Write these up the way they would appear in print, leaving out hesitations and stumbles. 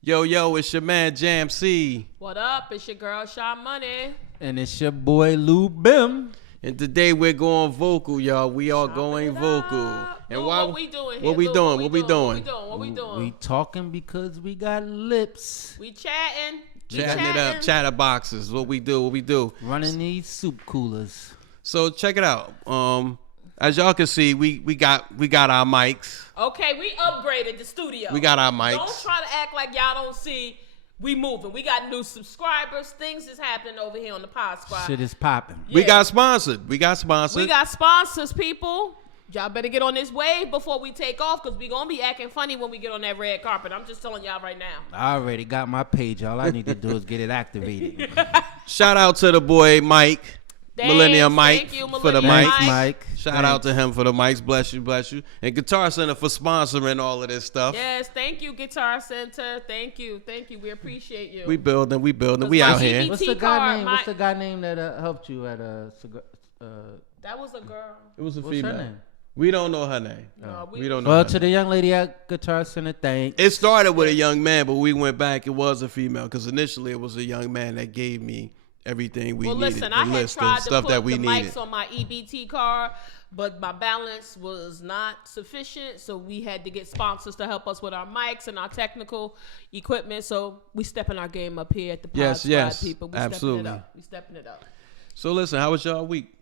Yo, it's your man Jam C. What up? It's your girl Shaw Money. And it's your boy Lou Bim. And today we're going vocal, y'all. We are going vocal. And what we doing here? What we doing? What we doing? What we doing? We talking because we got lips. We chatting. Chatting it up. Chatter boxes. What we do. Running these soup coolers. So check it out. As y'all can see, we got our mics. Okay, we upgraded the studio. We got our mics. Don't try to act like y'all don't see we moving. We got new subscribers. Things is happening over here on the PodSquad. Shit is popping. Yeah. We got sponsored. We got sponsors, people. Y'all better get on this wave before we take off, because we gonna be acting funny when we get on that red carpet. I'm just telling y'all right now. I already got my page. All I need to do is get it activated. Shout out to the boy Mike. Thanks, Millennium Mike for the mic. Mike. Shout out to him for the mics. Bless you. And Guitar Center for sponsoring all of this stuff. Yes, thank you, Guitar Center. Thank you. We appreciate you. We building. We out here. What's the guy name that helped you at that was a girl. It was a What's female. her name? We don't know her name. No, we don't know. Well, to the young lady at Guitar Center, thanks. It started with a young man, but we went back. It was a female because initially it was a young man that gave me everything we needed. Listen, I had tried to put that we the needed. mics on my EBT card, but my balance was not sufficient, so we had to get sponsors to help us with our mics and our technical equipment. So we stepping our game up here at the PodSquad, people. We absolutely. We stepping it up. So listen, how was y'all week?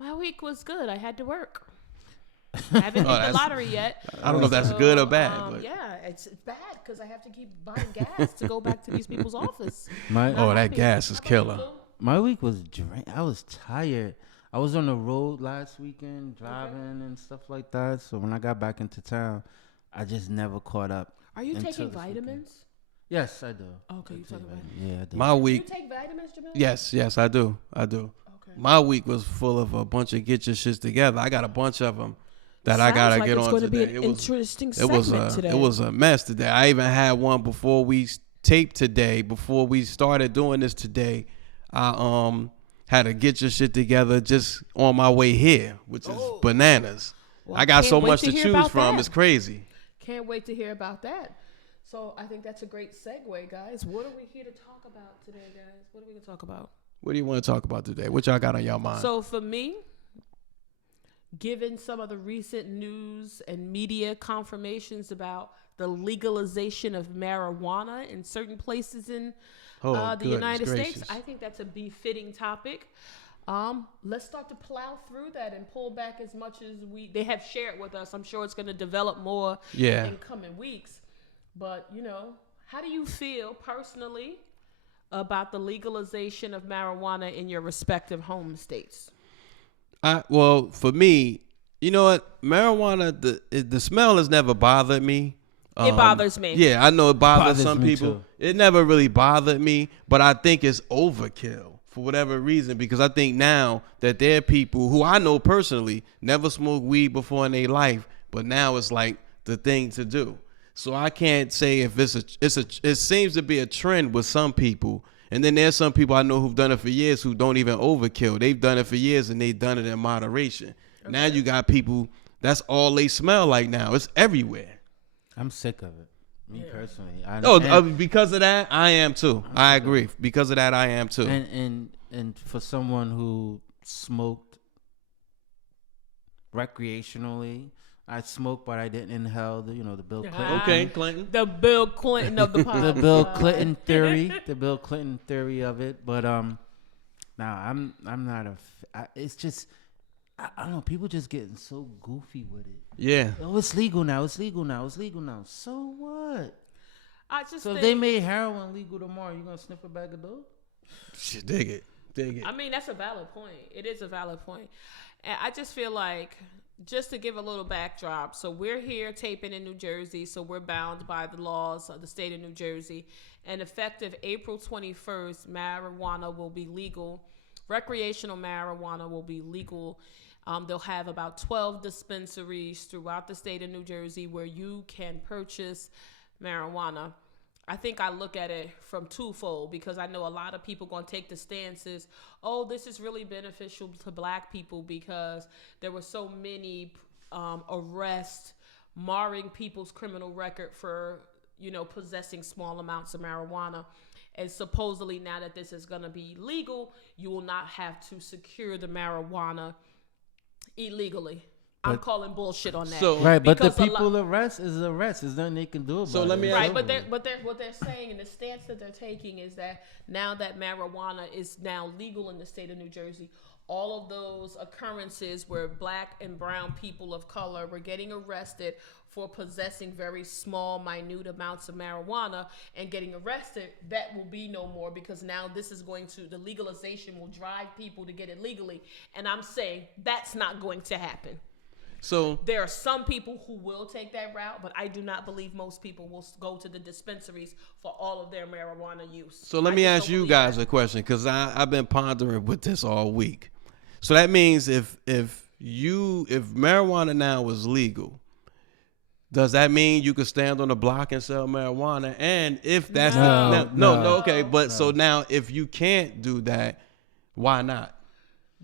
My week was good. I had to work. I haven't hit the lottery yet. I don't know if that's good or bad. But. Yeah, it's bad because I have to keep buying gas to go back to these people's office. That gas is killer. My week was drained. I was tired. I was on the road last weekend driving and stuff like that. So when I got back into town, I just never caught up. Are you taking vitamins? Yes, I do. Okay, you talking vitamins? Yeah, I do. My week. You take vitamins, Jamil? Yes, I do. Okay. My week was full of a bunch of get your shits together. I got a bunch of them that I gotta get on today. It was going to be an interesting segment today. It was a mess today. I even had one before we taped today. Before we started doing this today, I had to get your shit together just on my way here, which is bananas. Well, I got so much to choose from. It's crazy. Can't wait to hear about that. So I think that's a great segue, guys. What are we here to talk about today, guys? What are we going to talk about? What do you want to talk about today? What y'all got on y'all mind? So for me, given some of the recent news and media confirmations about the legalization of marijuana in certain places in the United States, I think that's a befitting topic. Let's start to plow through that and pull back as much as they have shared with us. I'm sure it's going to develop more in coming weeks. But, how do you feel personally about the legalization of marijuana in your respective home states? Well, for me, you know what? Marijuana, the smell has never bothered me. It bothers me. Yeah, I know it bothers some people. Too. It never really bothered me, but I think it's overkill for whatever reason, because I think now that there are people who I know personally never smoked weed before in their life, but now it's like the thing to do. So I can't say if it seems to be a trend with some people. And then there's some people I know who've done it for years who don't even overkill. They've done it for years and they've done it in moderation. Okay. Now you got people, that's all they smell like now. It's everywhere. I'm sick of it. Me personally. Because of that, I am too. I agree. Because of that, I am too. And for someone who smoked recreationally, I smoked, but I didn't inhale the Bill Clinton. Okay, Clinton. The Bill Clinton of the pod. The Bill Clinton theory. The Bill Clinton theory of it. But now I'm not it's just I don't know. People just getting so goofy with it. Yeah. Oh, it's legal now. So what? So if they made heroin legal tomorrow, you gonna sniff a bag of dope? Shit, dig it. I mean, that's a valid point. It is a valid point. And I just feel like, just to give a little backdrop, so we're here taping in New Jersey, so we're bound by the laws of the state of New Jersey. And effective April 21st, marijuana will be legal. Recreational marijuana will be legal. They'll have about 12 dispensaries throughout the state of New Jersey where you can purchase marijuana. I think I look at it from twofold, because I know a lot of people going to take the stances, oh, this is really beneficial to black people because there were so many arrests marring people's criminal record for, possessing small amounts of marijuana. And supposedly now that this is going to be legal, you will not have to secure the marijuana illegally. I'm calling bullshit on that. So right, but the Because people arrest. There's nothing they can do about it. So let me Right, ask- what they're saying and the stance that they're taking is that now that marijuana is now legal in the state of New Jersey, all of those occurrences where black and brown people of color were getting arrested for possessing very small, minute amounts of marijuana and getting arrested, that will be no more, because now the legalization will drive people to get it legally. And I'm saying that's not going to happen. So There are some people who will take that route, but I do not believe most people will go to the dispensaries for all of their marijuana use. So let me ask you guys a question, because I've been pondering with this all week. So that means if marijuana now is legal, does that mean you could stand on the block and sell marijuana? And if that's No. okay. But so now if you can't do that, why not?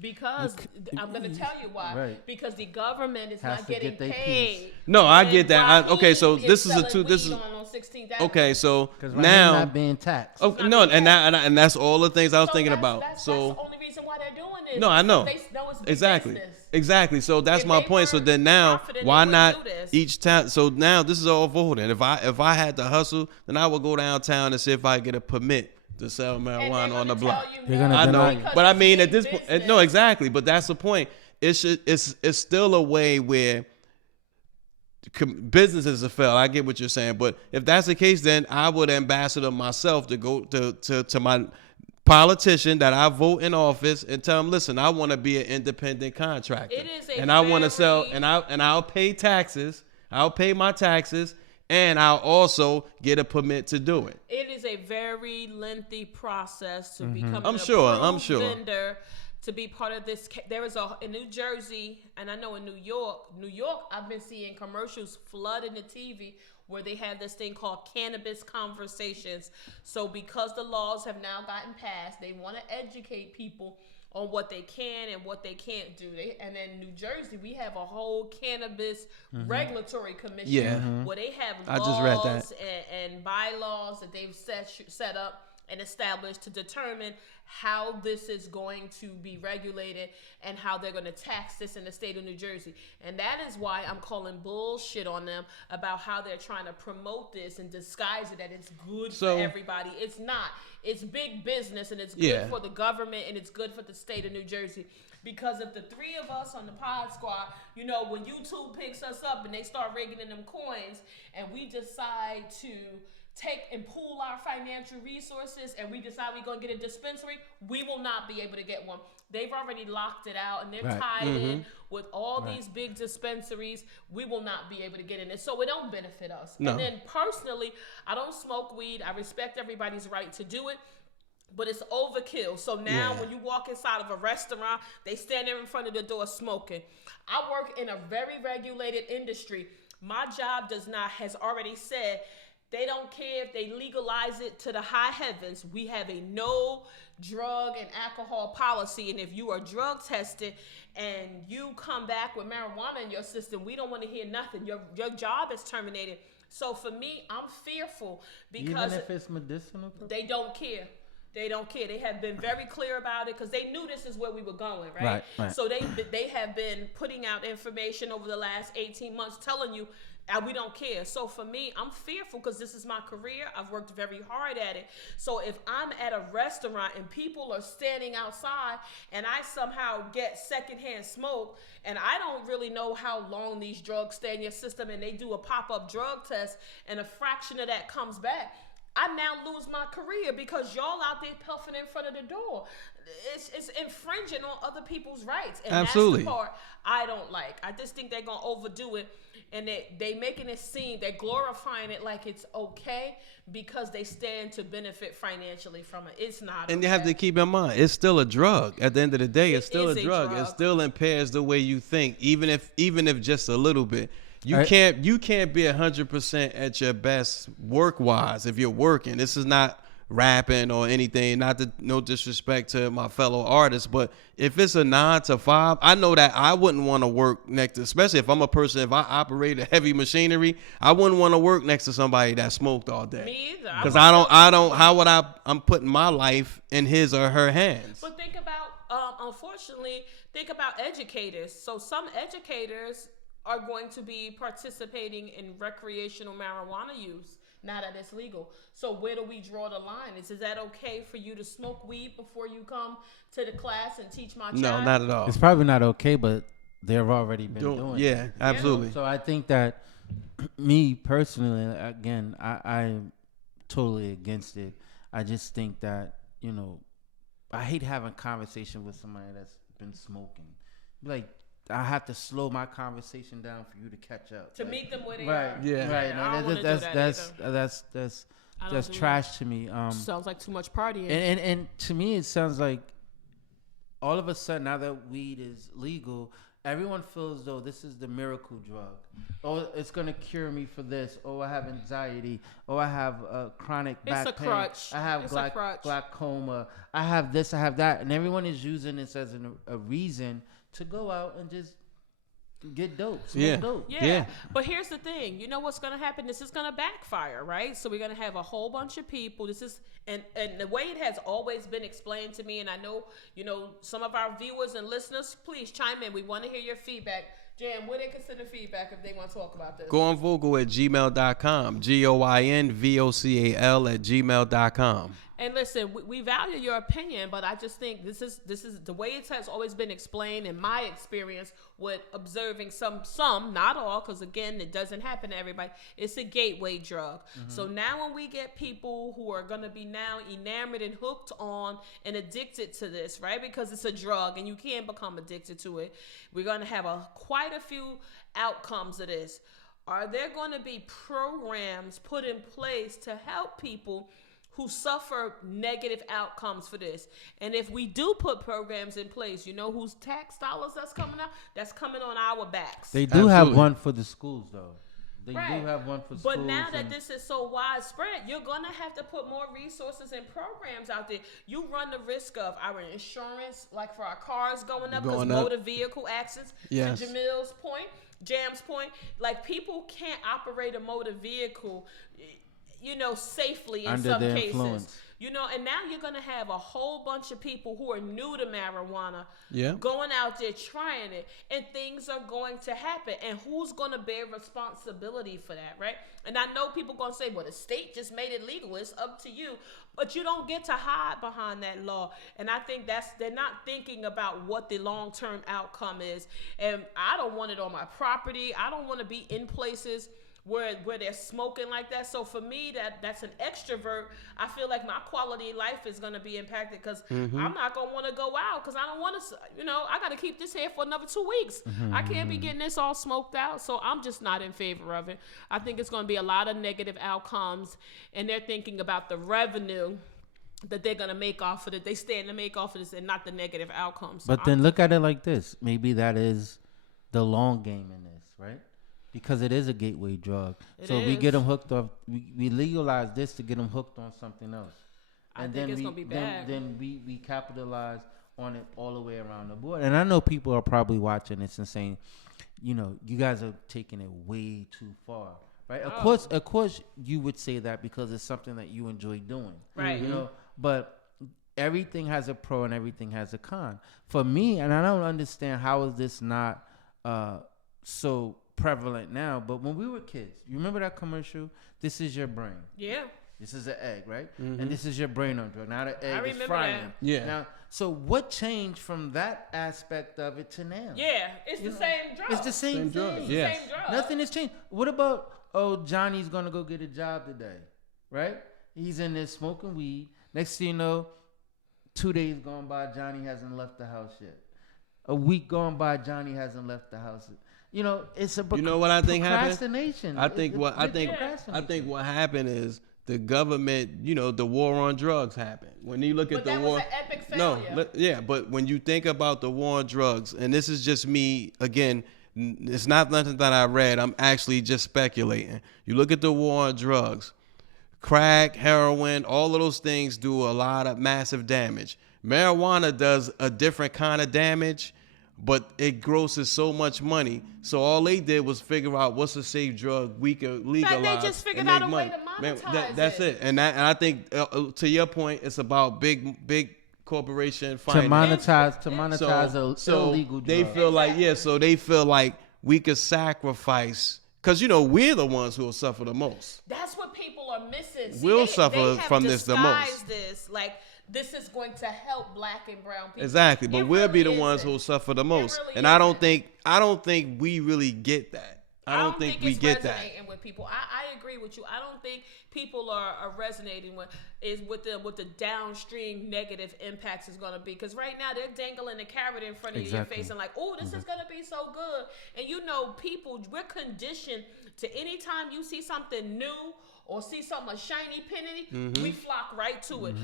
Because I'm going to tell you why. Right. Because the government is Has not to getting get they paid. piece. No, I when get that. Okay, so Raheem this is selling on on 16th Avenue. okay. So Because now not being taxed. oh, no, and that's all the things I was thinking about. That's So the only reason why they're doing this. no, I know. They know it's big Exactly. business. So that's If my they point. So weren't then now, profiting, why they not wouldn't do this. each time? So now this is all voting. If I had to hustle, then I would go downtown and see if I get a permit to sell And they're marijuana on the gonna block. tell you They're no, gonna I deny know, you. but I mean at because this it's point, big no, business. exactly. But that's the point. It's still a way where businesses are fail. I get what you're saying, but if that's the case, then I would ambassador myself to go to my politician that I vote in office and tell them, listen, I want to be an independent contractor, It is a and I want to very- sell, and I'll pay taxes. I'll pay my taxes, and I'll also get a permit to do it. It is a very lengthy process to become I'm an sure, approved sure. vendor to be part of this. There is in New Jersey, and I know in New York, I've been seeing commercials flooding the TV where they have this thing called cannabis conversations. So because the laws have now gotten passed, they want to educate people on what they can and what they can't do. And in New Jersey, we have a whole cannabis regulatory commission Yeah. where they have I laws just read that. and bylaws that they've set up and established to determine how this is going to be regulated and how they're going to tax this in the state of New Jersey. And that is why I'm calling bullshit on them about how they're trying to promote this and disguise it that it's good So- for everybody. It's not. It's big business, and it's good Yeah. for the government, and it's good for the state of New Jersey. Because if the three of us on the Pod Squad, when YouTube picks us up and they start rigging in them coins, and we decide to take and pool our financial resources and we decide we're going to get a dispensary, we will not be able to get one. They've already locked it out, and they're Right. tied in with all these big dispensaries. We will not be able to get in it. So it don't benefit us. No. And then personally, I don't smoke weed. I respect everybody's right to do it. But it's overkill. So now Yeah. when you walk inside of a restaurant, they stand there in front of the door smoking. I work in a very regulated industry. My job has already said they don't care if they legalize it to the high heavens. We have a no drug and alcohol policy. And if you are drug tested and you come back with marijuana in your system, we don't want to hear nothing. Your job is terminated. So for me, I'm fearful because Even if it's medicinal. they don't care. They don't care. They have been very clear about it because they knew this is where we were going, right? Right. So they have been putting out information over the last 18 months telling you we don't care. So for me, I'm fearful because this is my career. I've worked very hard at it. So if I'm at a restaurant and people are standing outside and I somehow get secondhand smoke and I don't really know how long these drugs stay in your system and they do a pop-up drug test and a fraction of that comes back, I now lose my career because y'all out there puffing in front of the door. It's infringing on other people's rights. And Absolutely. That's the part I don't like. I just think they're going to overdo it. And they making it seem, they're glorifying it like it's okay because they stand to benefit financially from it. It's not. And you have to keep in mind, it's still a drug. At the end of the day, it's It still a is a drug. It drug. still impairs the way you think, even if just a little bit. You Right. can't be 100% at your best work wise if you're working. This is not rapping or anything. No disrespect to my fellow artists, but if it's a 9 to 5, I know that I wouldn't want to work next to, especially if I'm a person, if I operate a heavy machinery, I wouldn't want to work next to somebody that smoked all day. Me either. Because I'm putting my life in his or her hands. But think about, unfortunately, think about educators. So some educators are going to be participating in recreational marijuana use now that it's legal. So where do we draw the line? Is that okay for you to smoke weed before you come to the class and teach my child? No, not at all. It's probably not okay, but they've already been doing it. Yeah, absolutely. So I think that me personally, again, I'm totally against it. I just think that, I hate having conversation with somebody that's been smoking. Like, I have to slow my conversation down for you to catch up. To meet them where they right, are. Yeah. Right. I don't wanna do that That's trash to me. Sounds like too much partying. And to me, it sounds like all of a sudden, now that weed is legal, everyone feels though this is the miracle drug. Oh, it's gonna cure me for this. Oh, I have anxiety. Oh, I have chronic back pain. Crutch. I have glaucoma. I have this. I have that. And everyone is using this as a reason to go out and just get dope. Smoke dope. Yeah. But here's the thing. You know what's going to happen? This is going to backfire, right? So we're going to have a whole bunch of people. This is, and the way it has always been explained to me, and I know, some of our viewers and listeners, please chime in. We want to hear your feedback. Jam, what do they consider feedback if they want to talk about this? Goinvocal@gmail.com. GOINVOCAL@gmail.com. And listen, we value your opinion, but I just think this is the way it has always been explained in my experience with observing some, not all, because again, it doesn't happen to everybody. It's a gateway drug. Mm-hmm. So now when we get people who are going to be now enamored and hooked on and addicted to this, right? Because it's a drug and you can't become addicted to it. We're going to have quite a few outcomes of this. Are there going to be programs put in place to help people who suffer negative outcomes for this? And if we do put programs in place, whose tax dollars that's coming out? That's coming on our backs. They do have one for the schools, though. They do have one for schools. But now that this is so widespread, you're going to have to put more resources and programs out there. You run the risk of our insurance, like for our cars going up because motor vehicle accidents. Yes. To Jam's point, like people can't operate a motor vehicle safely in under some the cases. Influence. And now you're going to have a whole bunch of people who are new to marijuana going out there trying it, and things are going to happen. And who's going to bear responsibility for that, right? And I know people going to say, well, the state just made it legal. It's up to you. But you don't get to hide behind that law. And I think they're not thinking about what the long-term outcome is. And I don't want it on my property. I don't want to be in places where they're smoking like that. So for me, that's an extrovert. I feel like my quality of life is going to be impacted because I'm not going to want to go out because I don't want to, I got to keep this here for another 2 weeks. I can't be getting this all smoked out. So I'm just not in favor of it. I think it's going to be a lot of negative outcomes, and they're thinking about the revenue that they're going to make off of it. They stand to make off of this and not the negative outcomes. But then look at it like this. Maybe that is the long game in this, right? Because it is a gateway drug. So we get them hooked off. We legalize this to get them hooked on something else. And then it's going to be bad. Then we capitalize on it all the way around the board. And I know people are probably watching this and saying, you guys are taking it way too far. Right? Of course you would say that because it's something that you enjoy doing. Right. But everything has a pro and everything has a con. For me, and I don't understand how is this not so prevalent now, but when we were kids, you remember that commercial? This is your brain. Yeah. This is an egg, right? Mm-hmm. And this is your brain on drug. Now the egg is that. frying. Yeah. Now, so what changed from that aspect of it to now? Yeah, it's the same drug. It's the same thing. It's the same drug. Nothing has changed. What about, Johnny's gonna go get a job today, right? He's in there smoking weed. Next thing you know, 2 days gone by, Johnny hasn't left the house yet. A week gone by, Johnny hasn't left the house yet. It's a what I think happened? Procrastination. I think what happened is the government, the war on drugs happened. When you look at the war, was an epic failure. But when you think about the war on drugs, and this is just me again, it's not nothing that I read. I'm actually just speculating. You look at the war on drugs. Crack, heroin, all of those things do a lot of massive damage. Marijuana does a different kind of damage, but it grosses so much money. So all they did was figure out what's a safe drug we could legalize They just and figured make out a way money. to Man, monetize that's it. And I think to your point, it's about big corporation To finance. monetize a illegal they drug. feel like so they feel like we could sacrifice because we're the ones who will suffer the most. That's what people are missing. See, We'll they suffer have from this the most. disguised this like this is going to help black and brown people. Exactly, but It we'll be really the ones isn't. who will suffer the most. really And I don't isn't. think we really get that. I don't think we it's get that. resonating with people. I agree with you. I don't think people are resonating with the downstream negative impacts is going to be, because right now they're dangling a carrot in front of your face and like, oh, this is going to be so good. And people, we're conditioned to anytime you see something new or see something a shiny penny, we flock right to it.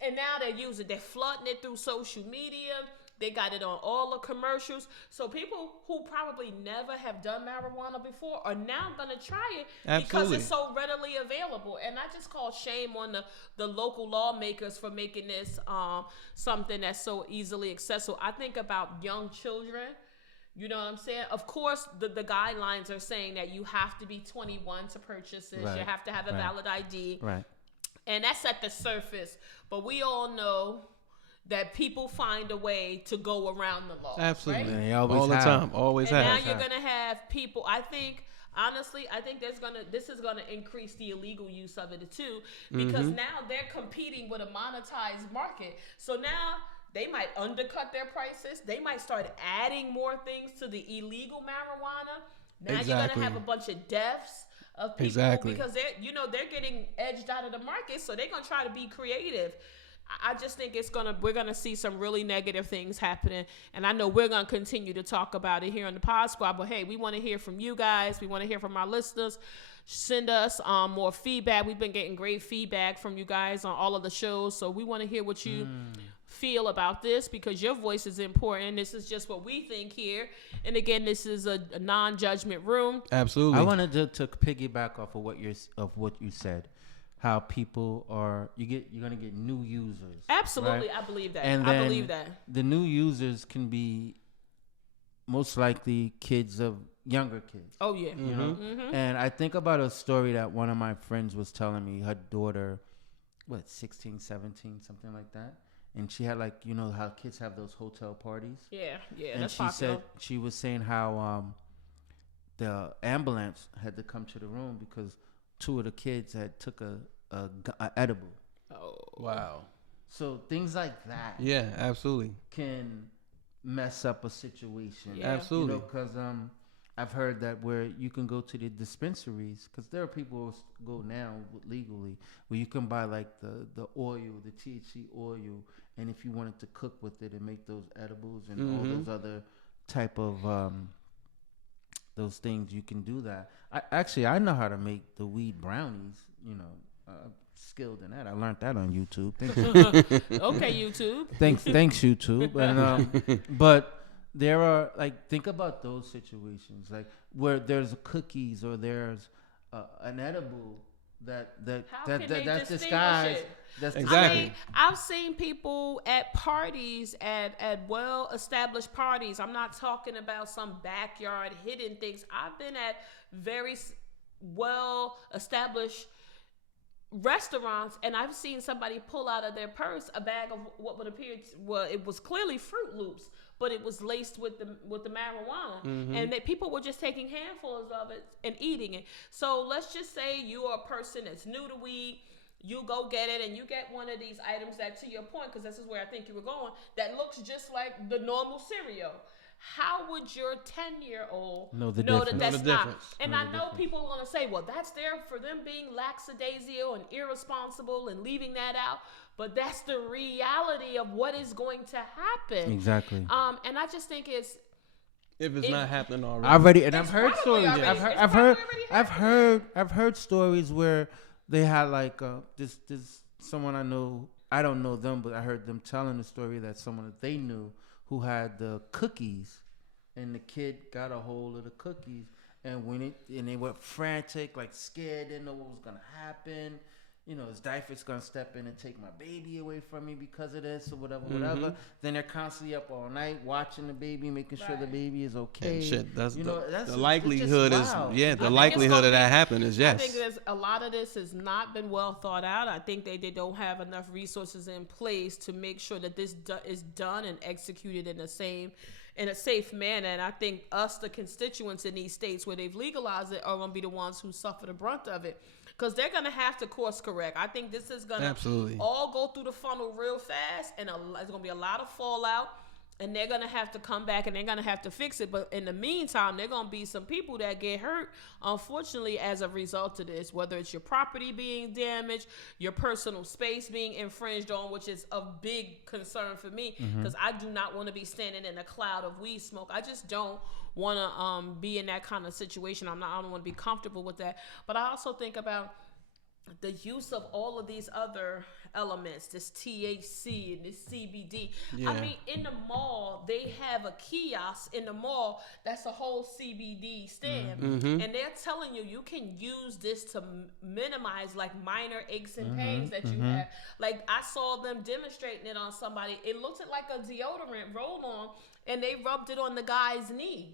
And now they're flooding it through social media. They got it on all the commercials. So people who probably never have done marijuana before are now going to try it because it's so readily available. And I just call shame on the local lawmakers for making this something that's so easily accessible. I think about young children. You know what I'm saying? Of course, the guidelines are saying that you have to be 21 to purchase this. Right. You have to have a valid ID. Right. And that's at the surface. But we all know that people find a way to go around the law. Absolutely. Right? They always all the have. time. Always And have. now you're gonna have people. Honestly, I think this is gonna increase the illegal use of it too, because now they're competing with a monetized market. So now they might undercut their prices. They might start adding more things to the illegal marijuana. Now you're gonna have a bunch of deaths of people because they're getting edged out of the market. So they're gonna try to be creative. I just think we're gonna see some really negative things happening, and I know we're gonna continue to talk about it here on the Pod Squad. But hey, we want to hear from you guys. We want to hear from our listeners. Send us more feedback. We've been getting great feedback from you guys on all of the shows, so we want to hear what you feel about this, because your voice is important. This is just what we think here, and again, this is a non-judgment room. Absolutely. I wanted to piggyback off of what you said. How people you're gonna get new users. Absolutely, right? I believe that. And I believe that. The new users can be most likely younger kids. Oh yeah. You know? And I think about a story that one of my friends was telling me. Her daughter, 16, 17, something like that. And she had how kids have those hotel parties. Yeah, And that's she popular. said she was saying how the ambulance had to come to the room because two of the kids had took a edible. Oh wow. So things like that. Yeah, absolutely. Can mess up a situation. Yeah. Absolutely. Because I've heard that where you can go to the dispensaries, because there are people who go now legally where you can buy the oil, the THC oil, and if you wanted to cook with it and make those edibles and all those other type of those things, you can do that. I know how to make the weed brownies. Skilled in that. I learned that on YouTube. Thanks. Okay, YouTube. Thanks, YouTube. But there are think about those situations where there's cookies or there's an edible that's disguised. It? That's Exactly. I mean, I've seen people at parties, at well-established parties. I'm not talking about some backyard hidden things. I've been at very well-established restaurants, and I've seen somebody pull out of their purse a bag of what would appear it was clearly Fruit Loops, but it was laced with the marijuana, and that people were just taking handfuls of it and eating it. So let's just say you are a person that's new to weed. You go get it, and you get one of these items that, to your point, because this is where I think you were going, that looks just like the normal cereal. How would your 10-year-old know that that's not? And I know people are going to say, well, that's there for them being lackadaisical and irresponsible and leaving that out. But that's the reality of what is going to happen. Exactly. And I just think if it's not happening already. And I've heard stories. I've heard stories where they had this someone I know. I don't know them, but I heard them telling the story that someone that they knew who had the cookies, and the kid got a hold of the cookies, and they were frantic, scared, didn't know what was gonna happen, Is Dyfus gonna step in and take my baby away from me because of this or whatever? Then they're constantly up all night watching the baby, making sure the baby is okay. And shit, that's that's the likelihood is wild. the likelihood of that happening is yes. I think there's a lot of this has not been well thought out. I think they don't have enough resources in place to make sure that this is done and executed in a safe manner. And I think us, the constituents in these states where they've legalized it, are going to be the ones who suffer the brunt of it. Because they're going to have to course correct. I think this is going to all go through the funnel real fast, and there's going to be a lot of fallout, and they're going to have to come back, and they're going to have to fix it. But in the meantime, there are going to be some people that get hurt, unfortunately, as a result of this, whether it's your property being damaged, your personal space being infringed on, which is a big concern for me, because I do not want to be standing in a cloud of weed smoke. I just don't want to be in that kind of situation. I don't want to be comfortable with that. But I also think about the use of all of these other elements, this THC and this CBD. Yeah. I mean, in the mall, they have a kiosk in the mall that's a whole CBD stand. And they're telling you can use this to minimize like minor aches and pains that you have. Like I saw them demonstrating it on somebody. It looked like a deodorant roll-on, and they rubbed it on the guy's knee.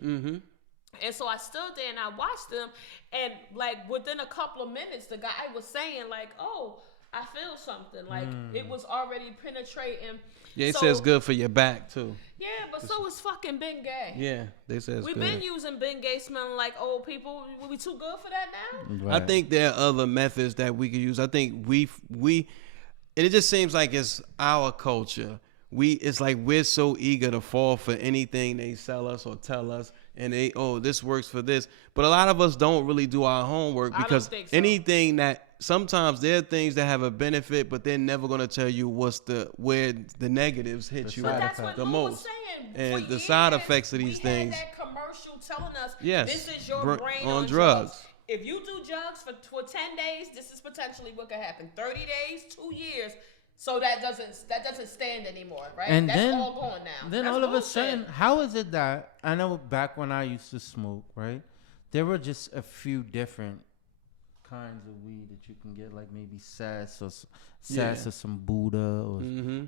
And so I stood there and I watched them, and like within a couple of minutes, the guy was saying like, "Oh, I feel something." Like it was already penetrating. Yeah, it says good for your back too. Yeah, but so is fucking Bengay. Yeah, they say it's We've good. been using Bengay smelling like old people. We too good for that now? Right. I think there are other methods that we could use. I think we and it just seems like it's our culture. It's like we're so eager to fall for anything they sell us or tell us, and this works for this. But a lot of us don't really do our homework, because anything that sometimes there are things that have a benefit, but they're never going to tell you where the negatives hit you the most. And the side effects of these things. We had that commercial telling us, yes, this is your brain on drugs. If you do drugs for 10 days, this is potentially what could happen. 30 days, 2 years. So that doesn't stand anymore, right? And that's all gone now. Then that's all bullshit. of a sudden, how is it that I know back when I used to smoke, right? There were just a few different kinds of weed that you can get, like maybe sass or some Buddha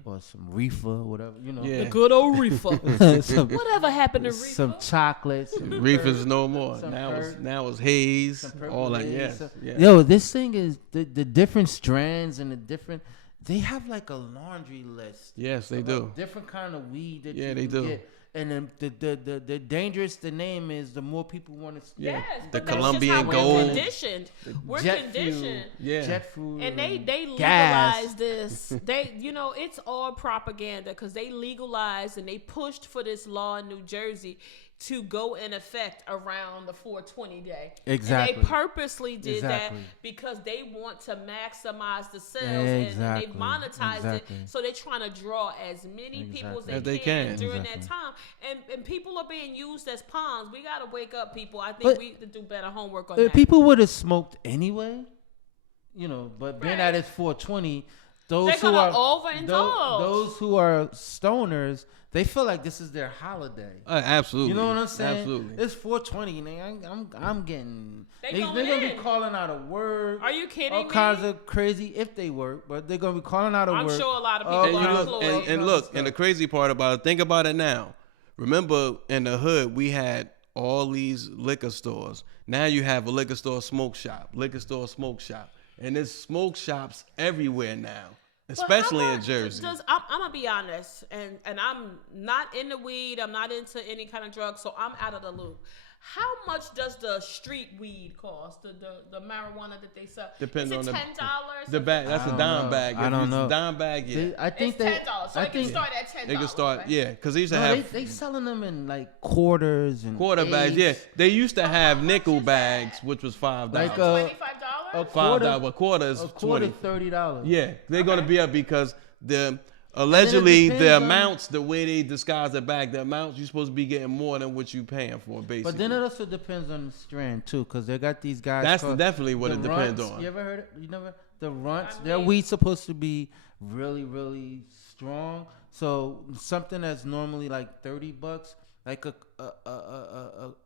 or some reefer, whatever, The good old reefer. Whatever happened to reefer? Some chocolates. Reefer's no more. Now it's haze. All that. Yes. Yo, this thing is the different strands and the different. They have like a laundry list. Yes, they do. Different kind of weed that you they can do. get. And then the dangerous the name is, the more people want to. Yes, the but Colombian that's just how gold. we're conditioned. We're conditioned. Jet fuel. And they legalized this. It's all propaganda, because they legalized and they pushed for this law in New Jersey to go in effect around the 420 day. Exactly. And they purposely did that because they want to maximize the sales, and they monetized it. So they're trying to draw as many people as they can during that time. And people are being used as pawns. We got to wake up, people. I think we need to do better homework on that. People would have smoked anyway, but being that it's 420, those who are stoners, they feel like this is their holiday. Absolutely. You know what I'm saying? Absolutely. It's 420, man. I'm getting. They're gonna be calling out of work. Are you kidding me? All kinds of crazy, if they work, but they're gonna be calling out of work. I'm sure a lot of people are employed. And look, and the crazy part about it, think about it now. Remember, in the hood, we had all these liquor stores. Now you have a liquor store, smoke shop, and there's smoke shops everywhere now. Especially in Jersey. I'm gonna be honest, and I'm not into weed. I'm not into any kind of drug, so I'm out of the loop. How much does the street weed cost? The marijuana that they sell? Depends on $10? The bag. That's a dime bag. I don't know. Dime bag. Yeah. I think it's $10. So it can start at $10. They can start. Right? Yeah, because they used to have. They selling them in like quarters and quarter bags. Yeah, they used to have nickel bags, which was $5. Like $25. $5. A quarter is $20. $30. Yeah, they're gonna be up because allegedly the amounts, the way they disguise the bag, the amounts you're supposed to be getting more than what you paying for, basically. But then it also depends on the strand too, because they got these guys. That's definitely what it depends on. You ever heard it? The runts? Their weed's supposed to be really, really strong. So something that's normally like $30 Like a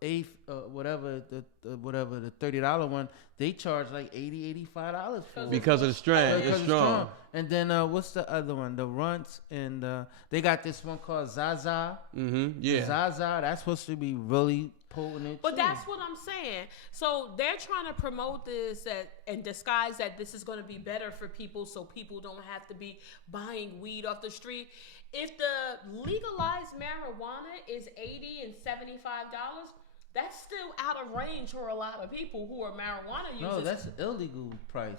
eighth, whatever the $30 one, they charge like $80-$85 for it. Because of the strand. Because It's strong. And then what's the other one? The Runts, and they got this one called Zaza. Yeah. Zaza, that's supposed to be really potent. But that's what I'm saying. So they're trying to promote this and disguise that this is going to be better for people, so people don't have to be buying weed off the street. If the legalized marijuana is $80 and $75, that's still out of range for a lot of people who are marijuana users. No, that's illegal price.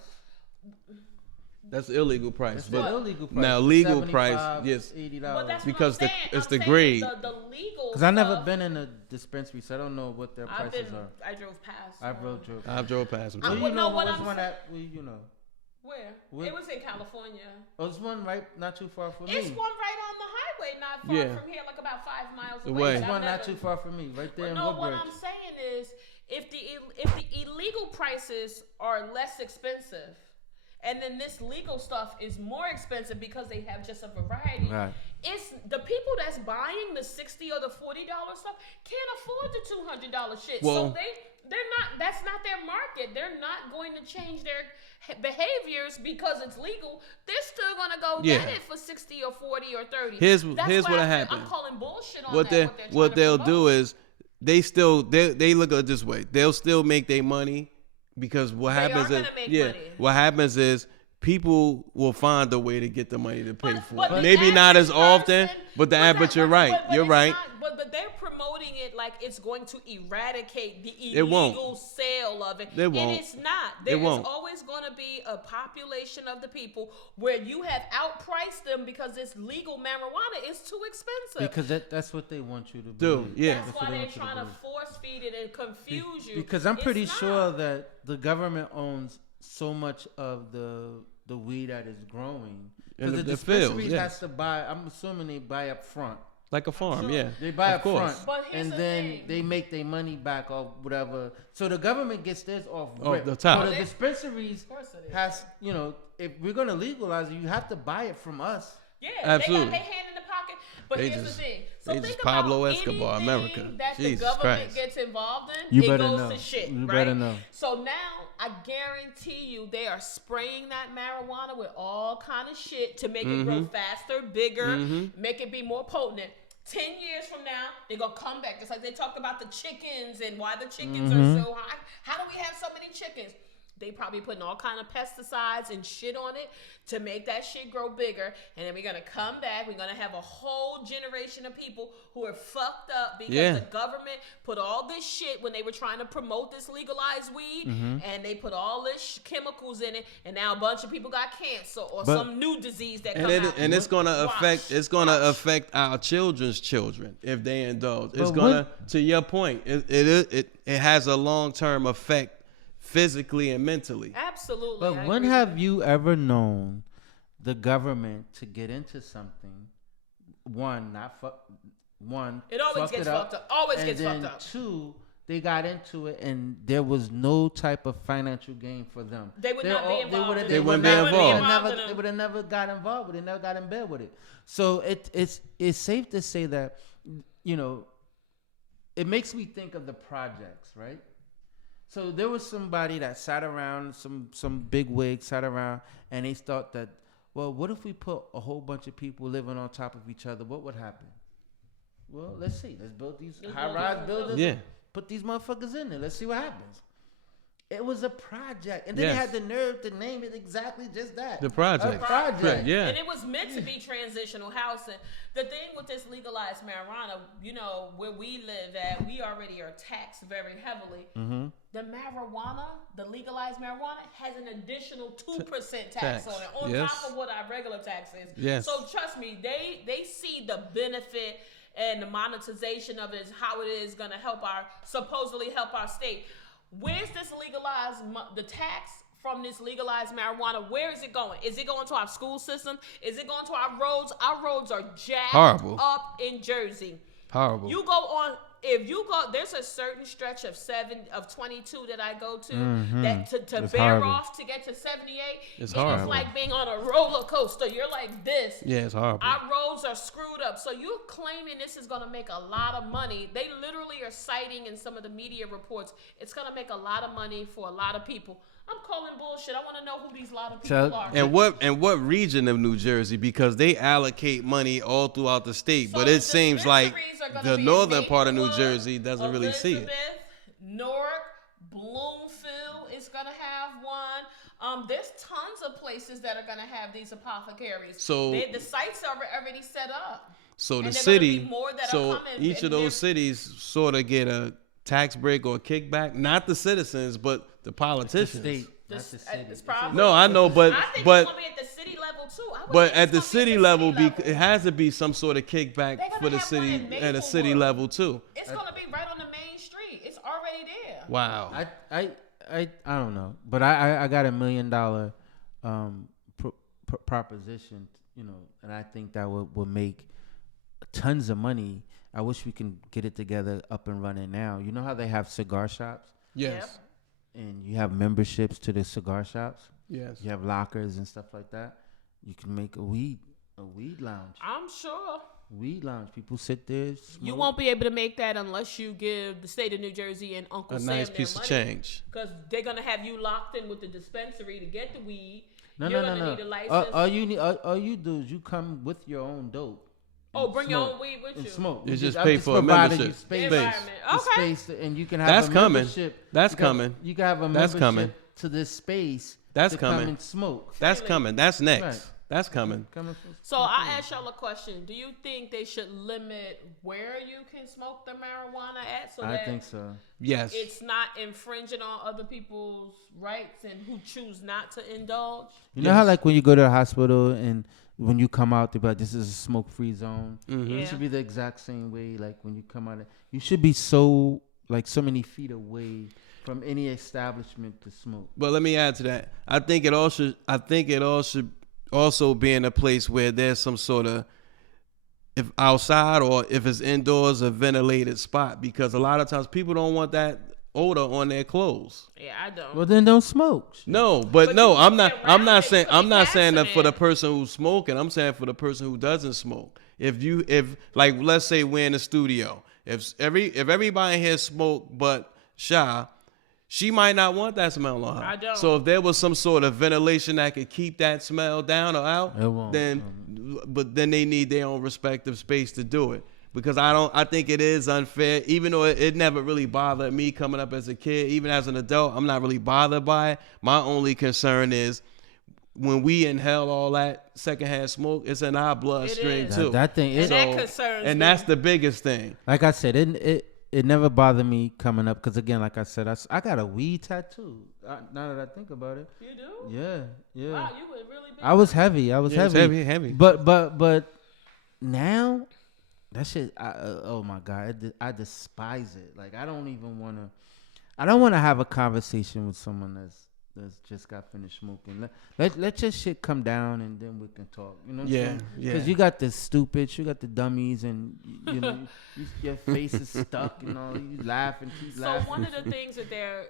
That's illegal price. That's But the illegal price. now legal 75, price, yes. $80. But that's Because what I'm saying. it's I'm the saying grade. The legal. Because I've never stuff, been in a dispensary, so I don't know what their prices are. I drove past. I drove. I've drove past them. I too. would know what which I'm one saying. you know. Where? It was in California. Oh, there's one right not too far from me. It's one right on the highway, not far Yeah. from here, like about 5 miles Away. away. There's I've one not never- too far from me, right there in No, what Woodbridge. I'm saying is, if the illegal prices are less expensive, and then this legal stuff is more expensive because they have just a variety. Right. It's the people that's buying the $60 or the $40 stuff can't afford the $200 shit. Well- So they're not. That's not their market. They're not going to change their behaviors because it's legal. They're still gonna go get it for 60 or 40 or 30. Here's That's what why happened. I'm calling bullshit on What that. what they'll trying to do promote. is they look at it this way. They'll still make their money because what They happens are is gonna make money. what happens is people will find a way to get the money to pay But for it. the Maybe not as average often, person- but but you're right. but You're it's right. not- but they're promoting it like it's going to eradicate the It won't. illegal sale of it. It won't. And it's not. It There is won't. always going to be a population of the people where you have outpriced them because this legal marijuana is too expensive. Because that's what they want you to Do, believe. yeah. That's what why they they're want you trying to believe. force feed it and confuse you. Because I'm It's pretty not. sure that the government owns so much of the weed that is growing. And Because the the fields, dispensaries yes. has to buy. I'm assuming they buy up front. Like a farm, sure. yeah. They buy Of up course. front, But here's and the then thing. they make their money back or whatever. So the government gets theirs off Off rip. the top. So the dispensaries Of course it is. has, if we're gonna legalize it, you have to buy it from us. Yeah, Absolutely. they got their hand in the pocket. But They here's just- the thing. So they think just Pablo about Escobar, anything America. that Jesus the government Christ. gets involved in, You it better goes know. to shit, You right? better know. So now I guarantee you they are spraying that marijuana with all kind of shit to make it grow faster, bigger, make it be more potent. 10 years from now, they're going to come back. Just like they talked about the chickens and why the chickens are so high. How do we have so many chickens? They probably putting all kind of pesticides and shit on it to make that shit grow bigger. And then we're going to come back. We're going to have a whole generation of people who are fucked up because Yeah. the government put all this shit when they were trying to promote this legalized weed. And they put all this chemicals in it. And now a bunch of people got cancer or But- some new disease that And come out. it's gonna Watch. affect our children's children if they indulge. It's But gonna, to your point, it has a long-term effect physically and mentally. Absolutely. But I when agree. have you ever known the government to get into something? It always fucked gets it fucked up. Always and gets then fucked up. Two, they got into it and there was no type of financial gain for them. They would not be involved in it. They wouldn't be involved. They would have never got involved with it. Never got in bed with it. So it's safe to say that, it makes me think of the projects, right? So there was somebody that sat around, some big wig sat around, and they thought that, well, what if we put a whole bunch of people living on top of each other? What would happen? Well, let's see. Let's build these high-rise buildings. Yeah. Put these motherfuckers in there. Let's see what happens. It was a project, and then Yes. they had the nerve to name it exactly just that. The project. A project. Yeah. And it was meant to be transitional housing. The thing with this legalized marijuana, where we live at, we already are taxed very heavily. Mm-hmm. The marijuana, the legalized marijuana, has an additional 2% Tax. tax on it, on Yes. top of what our regular tax is. Yes. So trust me, they see the benefit and the monetization of it, is how it is going to supposedly help our state. Where's this legalized, the tax from this legalized marijuana, where is it going? Is it going to our school system? Is it going to our roads? Our roads are jacked Horrible. up in Jersey. Horrible. You go on, if you go, there's a certain stretch of 22 that I go to that to It's bear horrible. off to get to 78. It's It's horrible. like being on a roller coaster. You're like this. Yeah, it's horrible. Our roads are screwed up. So you're claiming this is going to make a lot of money. They literally are citing in some of the media reports, it's going to make a lot of money for a lot of people. I'm calling bullshit. I want to know who these lot of people are. And what region of New Jersey? Because they allocate money all throughout the state, So but the it seems like dispensaries are gonna the be in northern part of New Maplewood, Jersey doesn't really see it. Elizabeth, Newark, Bloomfield is gonna have one. There's tons of places that are gonna have these apothecaries. So the sites are already set up. So the And there gonna city, be more that are so coming, each of and those there's- cities sort of get a tax break or a kickback. Not the citizens, but the politicians. State, not the city. It's probably, No, I know, but I think it's but gonna be at the city level too. I would but think at it's the gonna be city level, level. it has to be some sort of kickback They're gonna for the have one city in at a city Maplewood. level too. It's gonna be right on the main street. It's already there. Wow. I don't know, but I got $1 million proposition, and I think that would make tons of money. I wish we can get it together up and running now. You know how they have cigar shops Yes. and you have memberships to the cigar shops. Yes. You have lockers and stuff like that. You can make a weed lounge. I'm sure. Weed lounge. People sit there. Smoke. You won't be able to make that unless you give the state of New Jersey and Uncle A Sam nice their piece of money. change. Because they're gonna have you locked in with the dispensary to get the weed. No, You're no, gonna no, need a no. license. All you do is you come with your own dope. Oh, and bring your smoke own weed with and you. smoke. You just I'm pay for a providing membership. you space. The environment. The Okay. space, and you can have That's a coming. membership. That's You can- coming. You can have a That's membership coming. to this space. That's to coming. Come and smoke. That's coming. That's next. Right. That's coming. So I ask y'all a question. Do you think they should limit where you can smoke the marijuana at so I that think so. Yes. it's not infringing on other people's rights and who choose not to indulge? You know how like when you go to the hospital and when you come out, they're like, this is a smoke-free zone. Mm-hmm. It should be the exact same way. Like when you come out, you should be so many feet away from any establishment to smoke. But let me add to that. I think it all should also be in a place where there's some sort of, if outside or if it's indoors, a ventilated spot, because a lot of times people don't want that odor on their clothes. Yeah, I don't. Well, then don't smoke. No, but no, you I'm can get not around it. saying You could be that passing for the it. person who's smoking. I'm saying for the person who doesn't smoke. If like let's say we're in the studio. If everybody in here smoke but Sha, she might not want that smell on her. I don't. So if there was some sort of ventilation that could keep that smell down or out, It won't. but then they need their own respective space to do it. Because I think it is unfair, even though it never really bothered me coming up as a kid. Even as an adult, I'm not really bothered by it. My only concern is when we inhale all that secondhand smoke, it's in our bloodstream is. too. That thing is. And that concerns and me. that's the biggest thing. Like I said, it never bothered me coming up because again, like I said, I got a weed tattoo. Now that I think about it, You do? yeah. Wow, you were really big. I was heavy. I was Yeah, it's heavy. heavy. But now, that shit. Oh my god, I despise it. Like I don't even want to. I don't want to have a conversation with someone that's just got finished smoking. Let your shit come down and then we can talk. You know what I'm saying? Yeah. Because you got the stupids, you got the dummies, and you know your face is stuck and all. You laugh and keep So laughing. one of the things that they're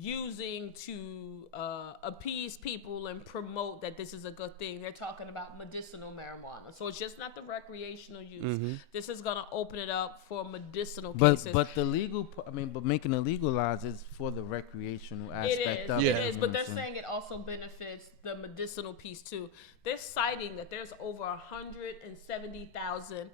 using to appease people and promote that this is a good thing, they're talking about medicinal marijuana. So it's just not the recreational use. Mm-hmm. This is going to open it up for medicinal But cases. the legal, but making it legalized is for the recreational aspect of it. Yeah. It is, you but know they're what I'm saying it also benefits the medicinal piece too. They're citing that there's over 170,000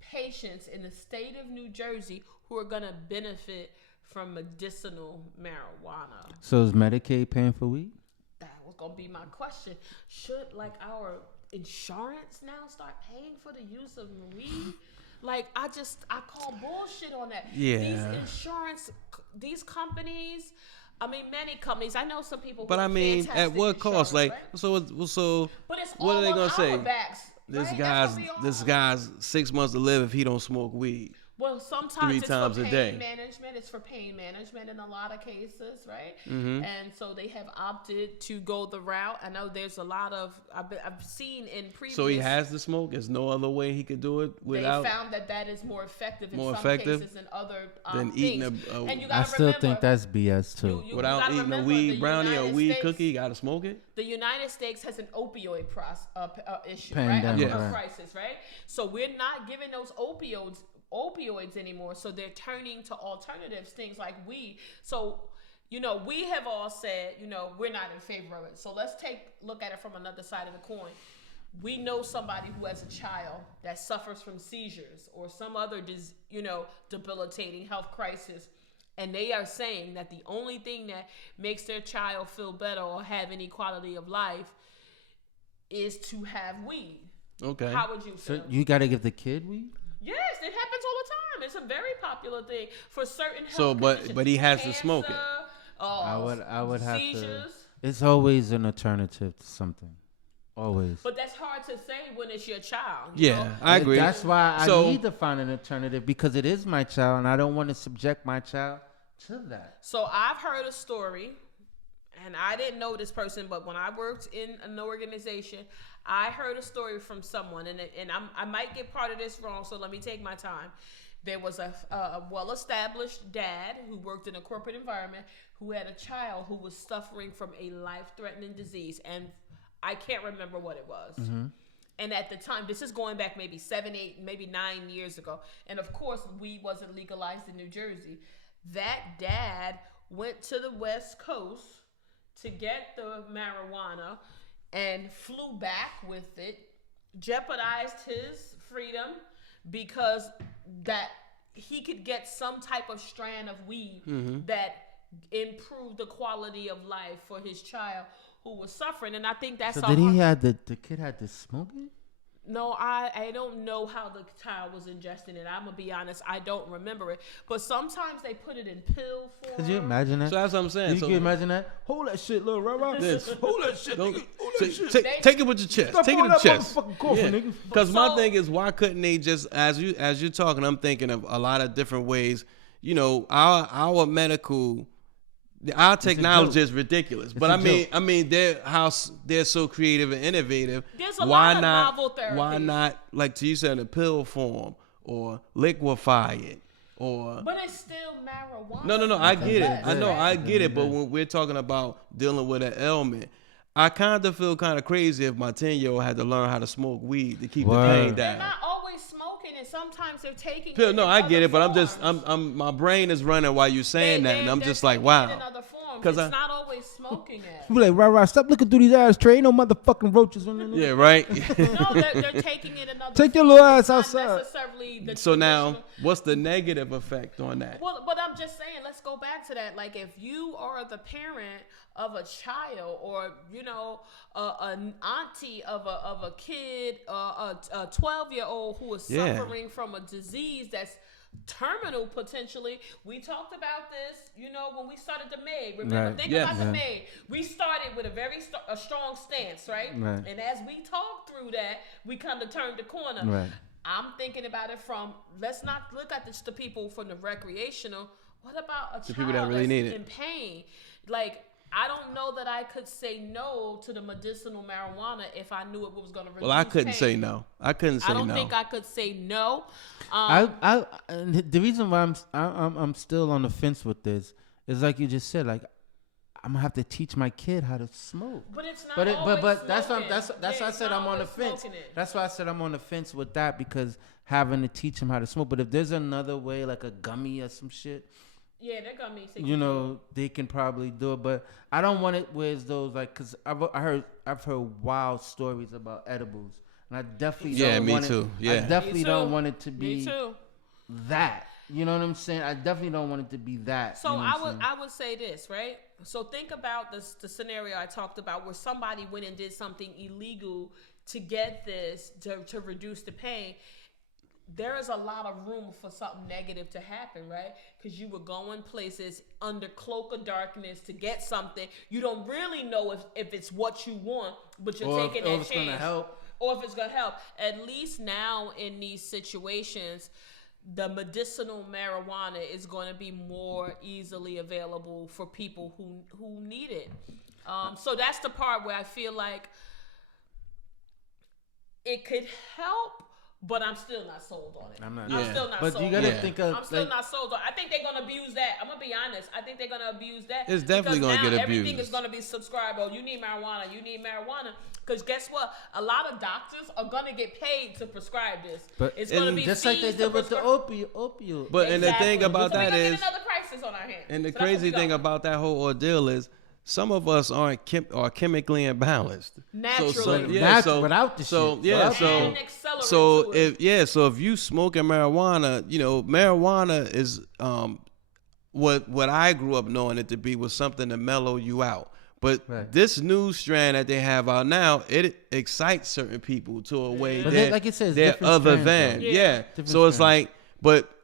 patients in the state of New Jersey who are going to benefit from medicinal marijuana. So is Medicaid paying for weed? That was going to be my question. Should like our insurance now start paying for the use of weed? Like I call bullshit on that. Yeah. These companies, I mean, many companies. I know some people. But with I mean, at fantastic what cost? Like, insurance, right? so But it's what all are they on gonna our say? backs, This right? guy's That's what we this all- guy's 6 months to live if he don't smoke weed. Well, sometimes 3 it's times for a pain day. management. It's for pain management in a lot of cases, right? Mm-hmm. And so they have opted to go the route. I know there's a lot of I've seen in previous. So he has to smoke. There's no other way he could do it without. They found that is more effective in More some effective cases than other than things. eating And you I gotta still remember, think that's BS too. without gotta eating a remember weed the brownie or United weed States- cookie. You gotta smoke it. The United States has an opioid issue, Pandemic, right? A yeah. crisis, right? So we're not giving those opioids anymore. So they're turning to alternatives, things like weed. So, we have all said, we're not in favor of it. So let's look at it from another side of the coin. We know somebody who has a child that suffers from seizures or some other, debilitating health crisis. And they are saying that the only thing that makes their child feel better or have any quality of life is to have weed. Okay. How would you feel? So you got to give the kid weed? Yes, it happens all the time. It's a very popular thing for certain health So, conditions. but he has to smoke it. I would have seizures. to. It's always an alternative to something. Always. But that's hard to say when it's your child. Yeah, I agree. That's why I So- need to find an alternative because it is my child and I don't want to subject my child to that. So I've heard a story, and I didn't know this person, but when I worked in an organization, I heard a story from someone, and I might get part of this wrong, so let me take my time. There was a well-established dad who worked in a corporate environment who had a child who was suffering from a life-threatening disease, and I can't remember what it was. Mm-hmm. And at the time, this is going back maybe 7, 8, maybe 9 years ago. And of course, weed wasn't legalized in New Jersey. That dad went to the West Coast to get the marijuana and flew back with it, jeopardized his freedom because that he could get some type of strand of weed that improved the quality of life for his child who was suffering. And I think that's So did he had the kid had to smoke it? No, I don't know how the child was ingesting it. I'm gonna be honest, I don't remember it. But sometimes they put it in pill form. Could you imagine that? So that's what I'm saying. You So can imagine that? Hold that shit, little rah. This. Hold that shit, Don't- nigga. Hold that shit. take it with your chest. Stop Take it all to the that chest. motherfucking coughing, nigga. Because my So- thing is, why couldn't they just, as you're talking, I'm thinking of a lot of different ways. Our medical, our technology is ridiculous. But a I mean, they're so creative and innovative. There's a why lot of not, novel therapies. Why not, like you said, in pill form or liquefy it or. But it's still marijuana. No. I get it. I know. Right. I get it. But when we're talking about dealing with an ailment, I kind of feel kind of crazy if my 10-year-old had to learn how to smoke weed to keep the Word. pain They're down. not always smoking, and sometimes they're taking. Phil, it no, in I get other it, but I'm just, forms. my brain is running while you're saying that, and I'm just like, wow. In other forms. 'Cause It's not always smoking it. You be like, rah, stop looking through these ashtrays. Ain't no motherfucking roaches on there. Yeah, right. No, they're taking it in other. Take your little ass forms, outside. not necessarily the So now, traditional- what's the negative effect on that? Well, but I'm just saying, let's go back to that. Like, if you are the parent of a child, or an auntie of a kid, a 12-year-old who is Yeah. suffering from a disease that's terminal potentially. We talked about this, when we started the May. Remember, Right. think Yes. about the Yeah. May. We started with a strong stance, right? Right. And as we talked through that, we kind of turned the corner. Right. I'm thinking about it from, let's not look at the people from the recreational. What about a child people that really that's need it. in pain? Like, I don't know that I could say no to the medicinal marijuana if I knew it was going to reduce Well, I couldn't pain. say no. I couldn't say I don't no. think I could say no. And the reason why I'm still on the fence with this is like you just said, like I'm gonna have to teach my kid how to smoke. But it's not. But that's smoking. why I said I'm on the fence. That's why I said I'm on the fence with that, because having to teach him how to smoke. But if there's another way, like a gummy or some shit, Yeah, they're gonna be. they can probably do it. But I don't want it where it's those like, cause I've heard wild stories about edibles, and I definitely don't me want too. it. Yeah. I definitely Me don't too. want it to Me be too. that. You know what I'm saying? I definitely don't want it to be that. So you know what I'm saying? I would say this, right? So think about the scenario I talked about where somebody went and did something illegal to get this to reduce the pain. There is a lot of room for something negative to happen, right? Because you were going places under cloak of darkness to get something. You don't really know if it's what you want, but you're taking that chance. Gonna help. Or if it's going to help. At least now in these situations, the medicinal marijuana is going to be more easily available for people who need it. So that's the part where I feel like it could help, but I'm still not sold on it. I'm still not sold on it. But you gotta think of... I'm still not sold on it. I think they're gonna abuse that. I'm gonna be honest. I think they're gonna abuse that. It's definitely gonna get abused. Everything is gonna be subscribed. Oh, you need marijuana. You need marijuana. Because guess what? A lot of doctors are gonna get paid to prescribe this. But it's gonna be just like they did with the opioid. But and the thing about that is, another crisis on our hands. And the crazy thing about that whole ordeal is, some of us are chemically imbalanced. Naturally. Without the shit. So if you smoking marijuana, marijuana is what I grew up knowing it to be, was something to mellow you out. But this new strand that they have out now, it excites certain people to a way that, like it says, they're other than. So it's like,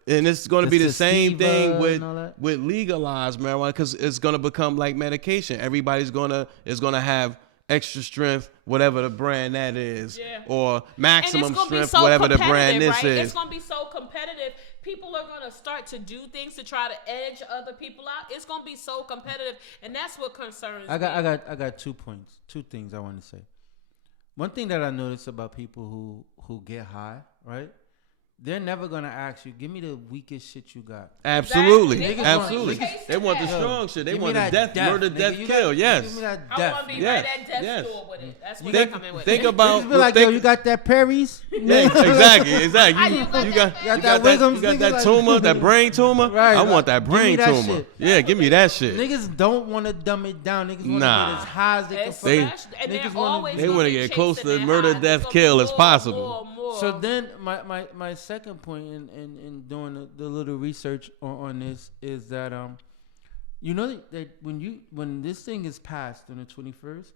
and it's going to be the same thing with legalized marijuana, because it's going to become like medication. Everybody's is going to have extra strength, whatever the brand that is, or maximum strength, whatever the brand this is. It's going to be so competitive. People are going to start to do things to try to edge other people out. It's going to be so competitive, and that's what concerns me. I got 2 points, 2 things I want to say. One thing that I notice about people who get high, right? They're never gonna ask you, give me the weakest shit you got. Absolutely. Absolutely. They want the strong shit. They want the murder, death, kill. Yes. Give me that death. I want to be right at death store with it. That's what they come in with. Think about. Be like, yo, you got that Perry's? Yeah, exactly. You got that tumor, that brain tumor. Right. I want that brain tumor. Yeah, give me that shit. Niggas don't want to dumb it down. Niggas want to get as high as they can. They want to get close to murder, death, kill as possible. So then my second point in doing the little research on this is that that when this thing is passed on the 21st,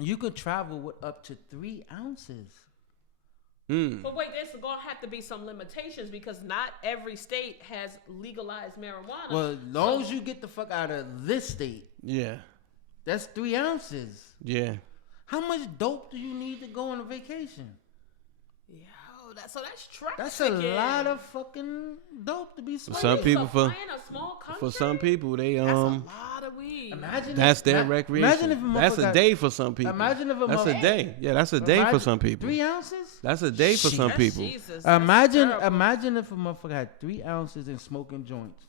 you could travel with up to 3 ounces. But wait, there's gonna have to be some limitations, because not every state has legalized marijuana. Well, as long as you get the fuck out of this state, that's 3 ounces. Yeah. How much dope do you need to go on a vacation? So that's traffic. That's a lot of fucking dope to be smoking. Some people, for some people, they that's a lot of weed. That's their recreation. Imagine if that's a day for some people. Imagine if that's a day. Yeah, that's a day for some people. 3 ounces? That's a day for some people. Jesus, imagine if a motherfucker had 3 ounces and smoking joints.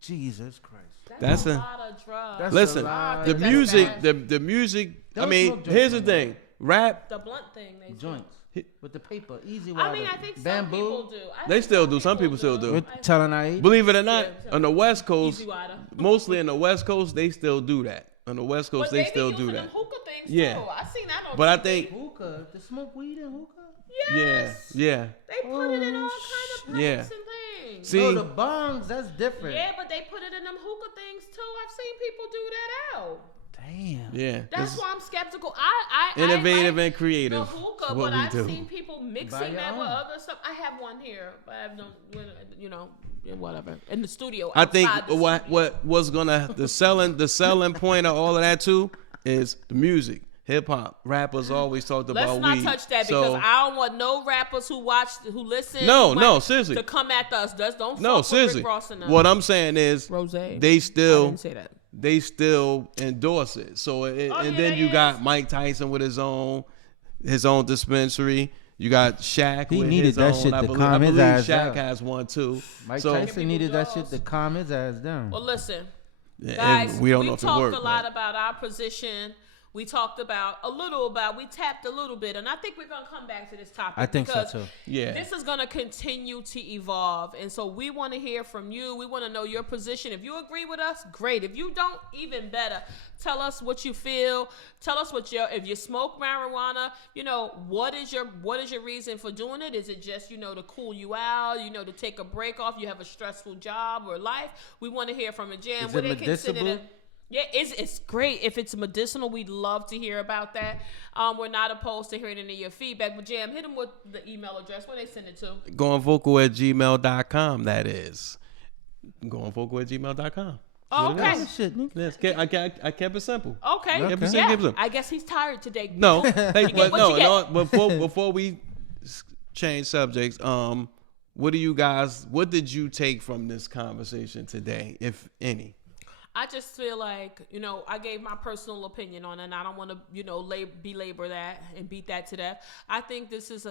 Jesus Christ. That's a lot of drugs. Listen, the music. I mean, here's the thing. Rap. The blunt thing. They joints. With the paper, easy water. I mean, I think bamboo. some people do. They still do. Some people still do. Telling I believe it or not, on the West Coast, mostly in the West Coast, they still do that. On the West Coast, they still do that. Hookah things too. I seen that on But TV. I think hookah, to smoke weed and hookah. Yes. Yeah. They put it in all kind of pipes and things. See, the bongs, that's different. Yeah, but they put it in them hookah things too. I've seen people do that out. Damn. Yeah. That's why I'm skeptical. Innovative I and creative. The hookah, but I've seen people mixing that with other stuff. I have one here, but I have no, whatever in the studio. I think what was gonna the selling point of all of that too is the music. Hip hop rappers always talked about weed. Let's not touch that, because I don't want no rappers who listen. No, seriously, to come at us. Don't. No, seriously. What I'm saying is, Rose. They still. I didn't say that. They still endorse it. So then you got Mike Tyson with his own dispensary. You got Shaq. He with needed his that own. shit I to believe, calm his ass Shaq down. has one too. Mike Tyson needed that shit to calm his ass down. Well, listen, guys, we don't know if it worked. We talked a lot about our position. We talked we tapped a little bit, and I think we're going to come back to this topic. I think so too. Yeah. This is going to continue to evolve, and so we want to hear from you. We want to know your position. If you agree with us, great. If you don't, even better. Tell us what you feel. Tell us if you smoke marijuana, what is your reason for doing it? Is it just, to cool you out, to take a break off? You have a stressful job or life? We want to hear from a Jam. Is it medicinal? Yeah, it's great. If it's medicinal, we'd love to hear about that. We're not opposed to hearing any of your feedback. But Jam, hit them with the email address. Where they send it to? Goingvocal@gmail.com. That is goingvocal@gmail.com. Oh, okay. Shit, I kept it simple. Okay. Yeah. I guess he's tired today. No, before we change subjects, what did you take from this conversation today, if any? I just feel like, I gave my personal opinion on it, and I don't want to, belabor that and beat that to death. I think this is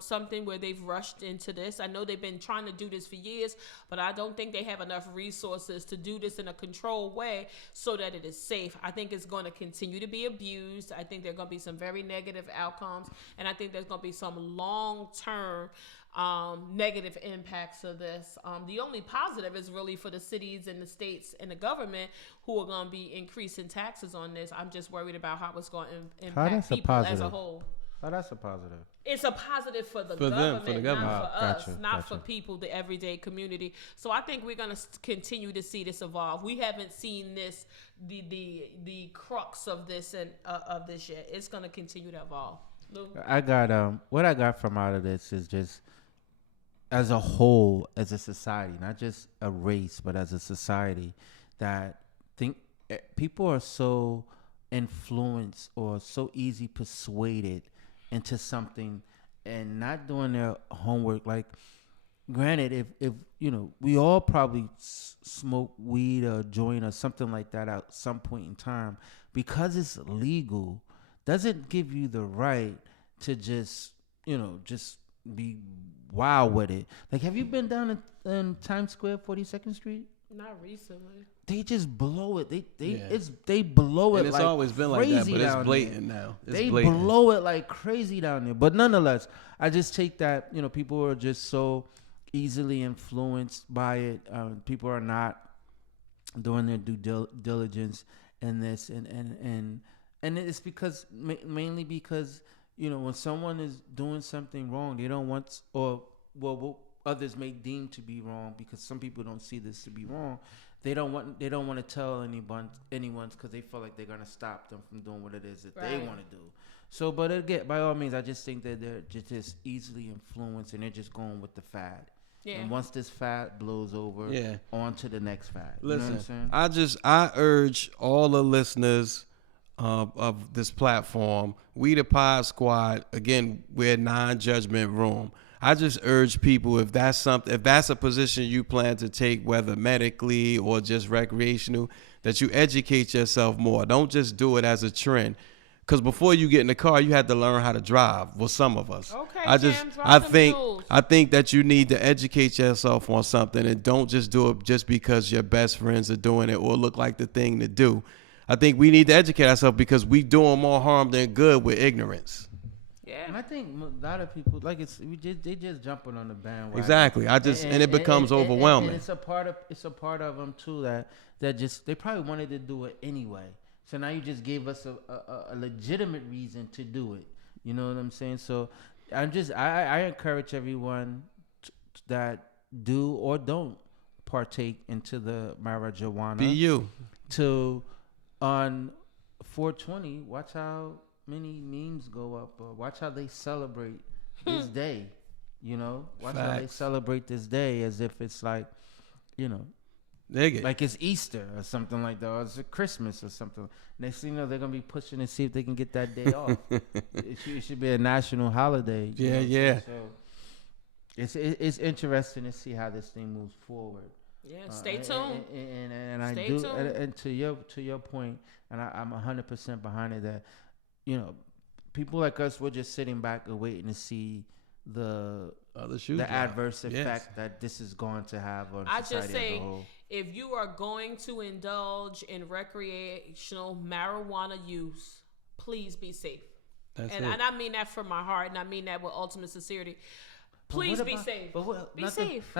something where they've rushed into this. I know they've been trying to do this for years, but I don't think they have enough resources to do this in a controlled way so that it is safe. I think it's going to continue to be abused. I think there are going to be some very negative outcomes, and I think there's going to be some long-term negative impacts of this. The only positive is really for the cities and the states and the government who are going to be increasing taxes on this. I'm just worried about how it's going to impact people as a whole. Oh, that's a positive. It's a positive for the government, not for us, not for people, the everyday community. So I think we're going to continue to see this evolve. We haven't seen this, the crux of this and of this yet. It's going to continue to evolve. Lou? I got what I got from out of this is just, as a whole, as a society, not just a race, but as a society, that people are so influenced or so easy persuaded into something and not doing their homework. Like, granted, if we all probably smoke weed or joint or something like that at some point in time, because it's legal, doesn't give you the right to just be wild with it. Like, have you been down in Times Square, 42nd Street? Not recently. They just blow it. They blow it. And it's like always been like that, but it's blatant there. now. They blow it like crazy down there. But nonetheless, I just take that people are just so easily influenced by it. People are not doing their due diligence in this, and it's because mainly because when someone is doing something wrong, they don't want, or what others may deem to be wrong, because some people don't see this to be wrong. They don't want to tell anyone's because they feel like they're gonna stop them from doing what it is that they want to do. So, but again, by all means, I just think that they're just easily influenced, and they're just going with the fad. Yeah. And once this fad blows over, on to the next fad. Listen, you know what I'm saying? I urge all the listeners of this platform, we the Pod Squad, again, we're a non-judgment room. I just urge people, if that's a position you plan to take, whether medically or just recreational, that you educate yourself more. Don't just do it as a trend. Because before you get in the car, you had to learn how to drive. Well, some of us. Okay, I think that you need to educate yourself on something, and don't just do it just because your best friends are doing it or look like the thing to do. I think we need to educate ourselves, because we doing more harm than good with ignorance. Yeah, and I think a lot of people they just jumping on the bandwagon. Exactly. And it becomes overwhelming. And it's a part of them too that just they probably wanted to do it anyway. So now you just gave us a legitimate reason to do it. You know what I'm saying? So I encourage everyone that do or don't partake into the marijuana. Be you. To on 420, watch how many memes go up. Watch how they celebrate this day. Watch Facts. how they celebrate this day as if it's like, like it's Easter or something like that, or it's Christmas or something. Next thing you know, they're gonna be pushing to see if they can get that day off. It should be a national holiday. Yeah. So it's interesting to see how this thing moves forward. Yeah, stay tuned. And I do. And to your point, and I'm 100% behind it. That people like us, we're just sitting back and waiting to see the adverse effect that this is going to have on society as a whole. If you are going to indulge in recreational marijuana use, please be safe. And I mean that from my heart, and I mean that with ultimate sincerity. Please be safe. Be safe.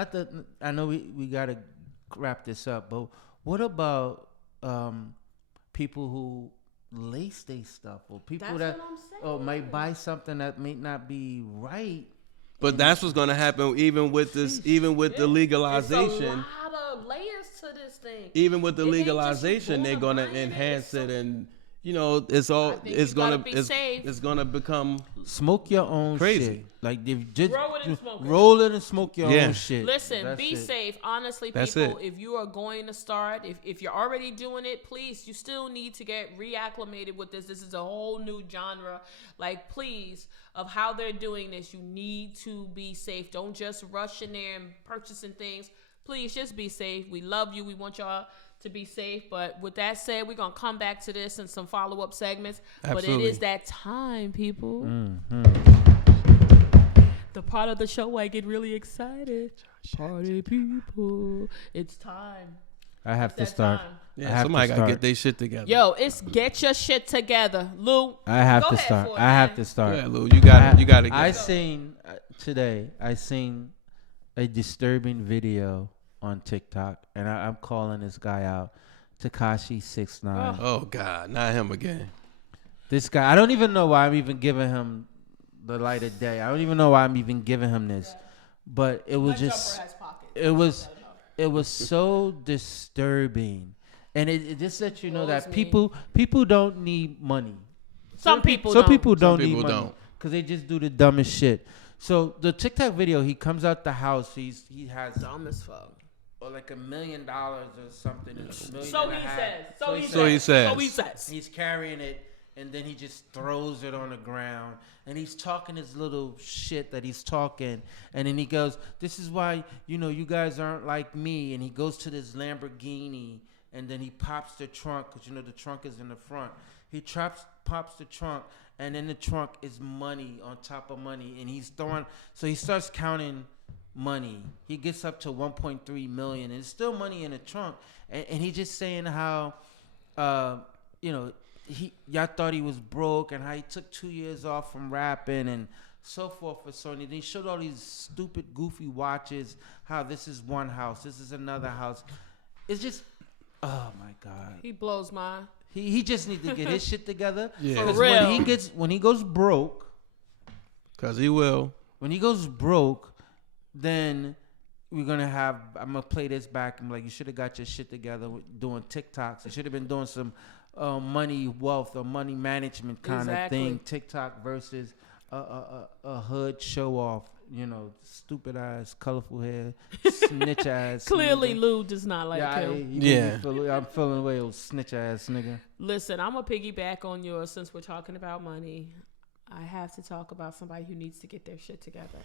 I know we got to wrap this up, but what about people who lace their stuff, or people that might buy something that may not be right? But that's what's going to happen even with this, the legalization. There's a lot of layers to this thing. Even with the legalization, they're going to enhance it and, you know, it's all I think it's you gotta gonna be safe. it's gonna become Smoke your own Crazy. shit. Like if just Roll it and smoke it. roll it and smoke your Yeah. own shit. Listen, That's be it. safe. Honestly, That's people, it. if you are going to start, if you're already doing it, please, you still need to get reacclimated with this. This is a whole new genre. Like, please, of how they're doing this, you need to be safe. Don't just rush in there and purchasing things. Please, just be safe. We love you. We want y'all to be safe. But with that said, we're going to come back to this in some follow-up segments. Absolutely. But it is that time, people. The part of the show where I get really excited. Party people. It's time. I have It's to that start. time. I yeah. have Somebody to gotta start. get their shit together. Yo, it's get your shit together. Lou, I have go to ahead start. for it, I have man. to start. Yeah, Lou, you got to get. I it. seen today. I seen a disturbing video on TikTok, and I'm calling this guy out, Tekashi 6ix9ine. Oh God, not him again. This guy, I don't even know why I'm even giving him the light of day. I don't even know why I'm even giving him this, but it was just, it was so disturbing, and it just lets you know Woe that is me. people don't need money. Some people Some don't. people don't Some need people money don't. because they just do the dumbest shit. So the TikTok video, he comes out the house. He has Dumb as fuck. or like $1 million or something. So he says. So he says. So he says. He's carrying it, and then he just throws it on the ground, and he's talking his little shit that he's talking, and then he goes, "This is why you guys aren't like me." And he goes to this Lamborghini, and then he pops the trunk because the trunk is in the front. He pops the trunk, and in the trunk is money on top of money, and he's throwing. So he starts counting money. He gets up to 1.3 million, and it's still money in the trunk. And he's just saying how, y'all thought he was broke, and how he took 2 years off from rapping, and so forth and so on. And he showed all these stupid, goofy watches. How this is one house, this is another house. It's just, oh my God. He blows my. He just needs to get his shit together. Yeah. For 'Cause real. when he goes broke, Cause he will. when he goes broke, then I'm gonna play this back. I'm like, you should have got your shit together doing TikToks. You should have been doing some money wealth or money management kind of thing. TikTok versus a hood show off. Stupid ass, colorful hair, snitch ass. Clearly, nigga. Lou does not like him. I'm feeling away, old snitch ass nigga. Listen, I'm going to piggyback on yours since we're talking about money. I have to talk about somebody who needs to get their shit together.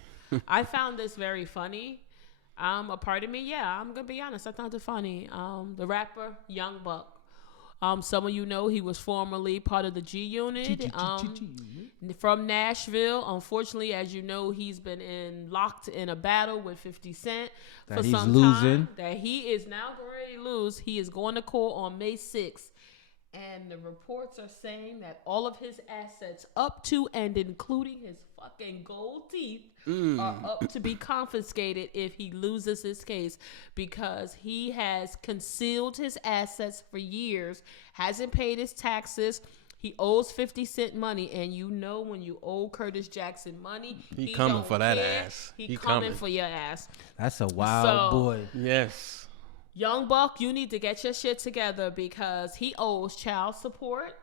I found this very funny. A part of me, I'm going to be honest, I found it funny. The rapper, Young Buck. Some of you know he was formerly part of the G Unit from Nashville. Unfortunately, as you know, he's been locked in a battle with 50 Cent for some time. That he is now ready to lose. He is going to court on May 6th. And the reports are saying that all of his assets, up to and including his fucking gold teeth, are up to be confiscated if he loses his case, because he has concealed his assets for years, hasn't paid his taxes. He owes 50 Cent money, and when you owe Curtis Jackson money, He coming don't for that care. ass. He He coming coming. for your ass. That's a wild boy. Yes. Young Buck, you need to get your shit together, because he owes child support.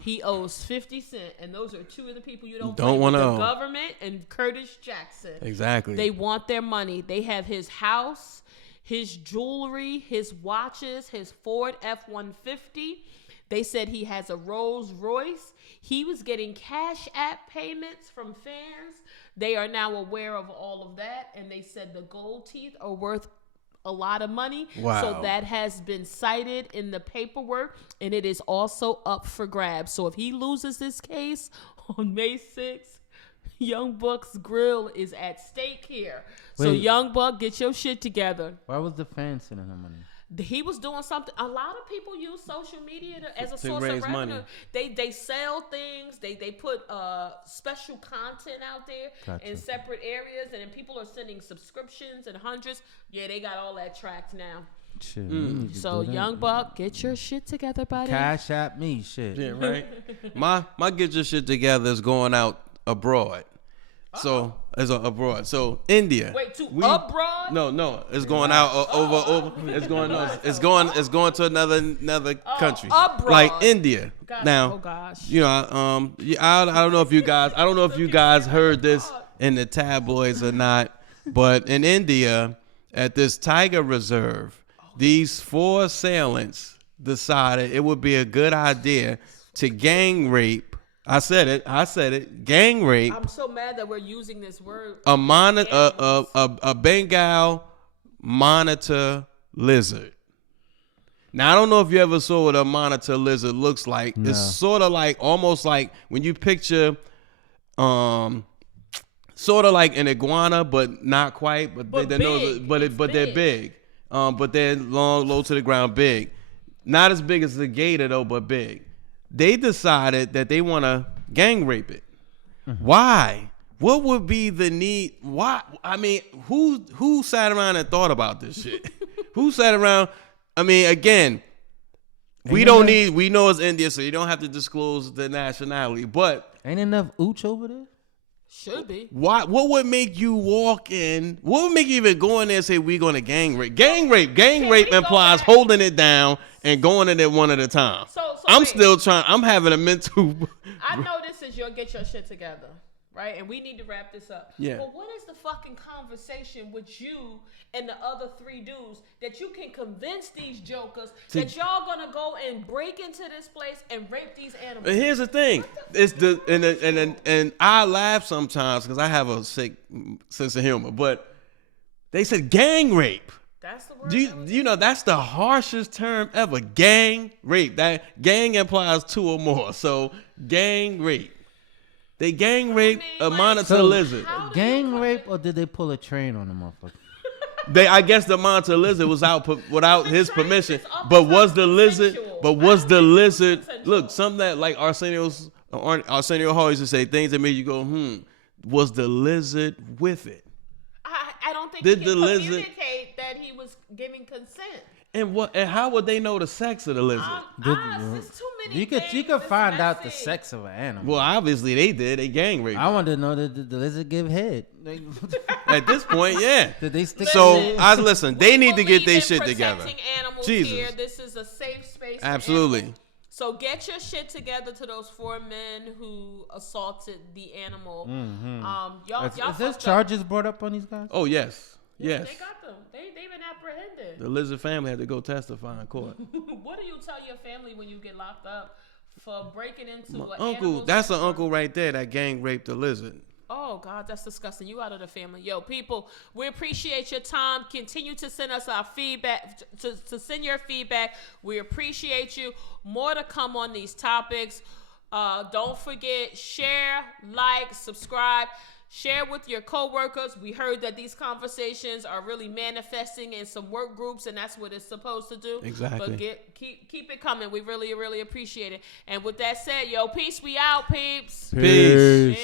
He owes 50 Cent. And those are two of the people you don't want to the owe. government and Curtis Jackson. Exactly. They want their money. They have his house, his jewelry, his watches, his Ford F-150. They said he has a Rolls Royce. He was getting Cash App payments from fans. They are now aware of all of that. And they said the gold teeth are worth a lot of money. Wow. So that has been cited in the paperwork, and it is also up for grabs. So if he loses this case on May 6th, Young Buck's grill is at stake here. So Wait. Young Buck, get your shit together. Why was the fans sending him money? He was doing something. A lot of people use social media as a To source raise of revenue. money. They sell things. They put special content out there Gotcha. in separate areas, and then people are sending subscriptions and hundreds. Yeah, they got all that tracked now. Shit, we need to So do that. Young Buck, get your shit together, buddy. Cash App me, shit. Yeah, right. My get your shit together is going out abroad. So it's abroad. So India. Wait, abroad? No, it's going out over. It's going It's going to another country. Abroad. Like India. Gotcha. Now, Oh gosh. you know, I don't know if you guys heard this in the tabloids or not, but in India, at this tiger reserve, these 4 assailants decided it would be a good idea to gang rape. I said it. Gang rape. I'm so mad that we're using this word. A Bengal monitor lizard. Now I don't know if you ever saw what a monitor lizard looks like. No. It's sort of like almost like when you picture, sort of like an iguana, but not quite. But they're big. But they're long, low to the ground, big. Not as big as the gator though, but big. They decided that they want to gang rape it. Mm-hmm. Why? What would be the need? Why? I mean, who sat around and thought about this shit? Who sat around? I mean, again, we know it's India, so you don't have to disclose the nationality. But ain't enough ooch over there? Should be. Why? What would make you walk in? What would make you even go in there and say we're gonna gang rape? Gang rape implies holding it down and going in it one at a time. So I'm still trying. I'm having a mental. I know this is your get your shit together, right? And we need to wrap this up. Yeah. But what is the fucking conversation with you and the other 3 dudes that you can convince these jokers that y'all gonna go and break into this place and rape these animals? And here's the thing: and I laugh sometimes because I have a sick sense of humor. But they said gang rape. That's the word. You know that's the harshest term ever. Gang rape. That gang implies 2 or more. So gang rape. They gang rape a monitor lizard. Gang rape, or did they pull a train on the motherfucker? I guess the monitor lizard was out without his permission. But was the lizard? Look, something that like Arsenio Hall used to say, things that made you go, was the lizard with it? I don't think he can communicate that he was giving consent. And how would they know the sex of the lizard? It's too many. You could find out the sex of an animal. Well, obviously they did. They gang raped. I wanted to know that the lizard give head. At this point, yeah. Did they stick? Listen. They need to get their shit together. Jesus. Here. This is a safe space. Absolutely. So get your shit together to those 4 men who assaulted the animal. Is there charges brought up on these guys? Oh yes. Yes. They got them. They've been apprehended. The lizard family had to go testify in court. What do you tell your family when you get locked up for breaking into an uncle? That's an uncle right there that gang raped the lizard. Oh God, that's disgusting. You out of the family. Yo, people, we appreciate your time. Continue to send us our feedback, to send your feedback. We appreciate you. More to come on these topics. Don't forget, share, like, subscribe. Share with your coworkers. We heard that these conversations are really manifesting in some work groups, and that's what it's supposed to do. Exactly. But keep it coming. We really, really appreciate it. And with that said, yo, peace. We out, peeps. Peace.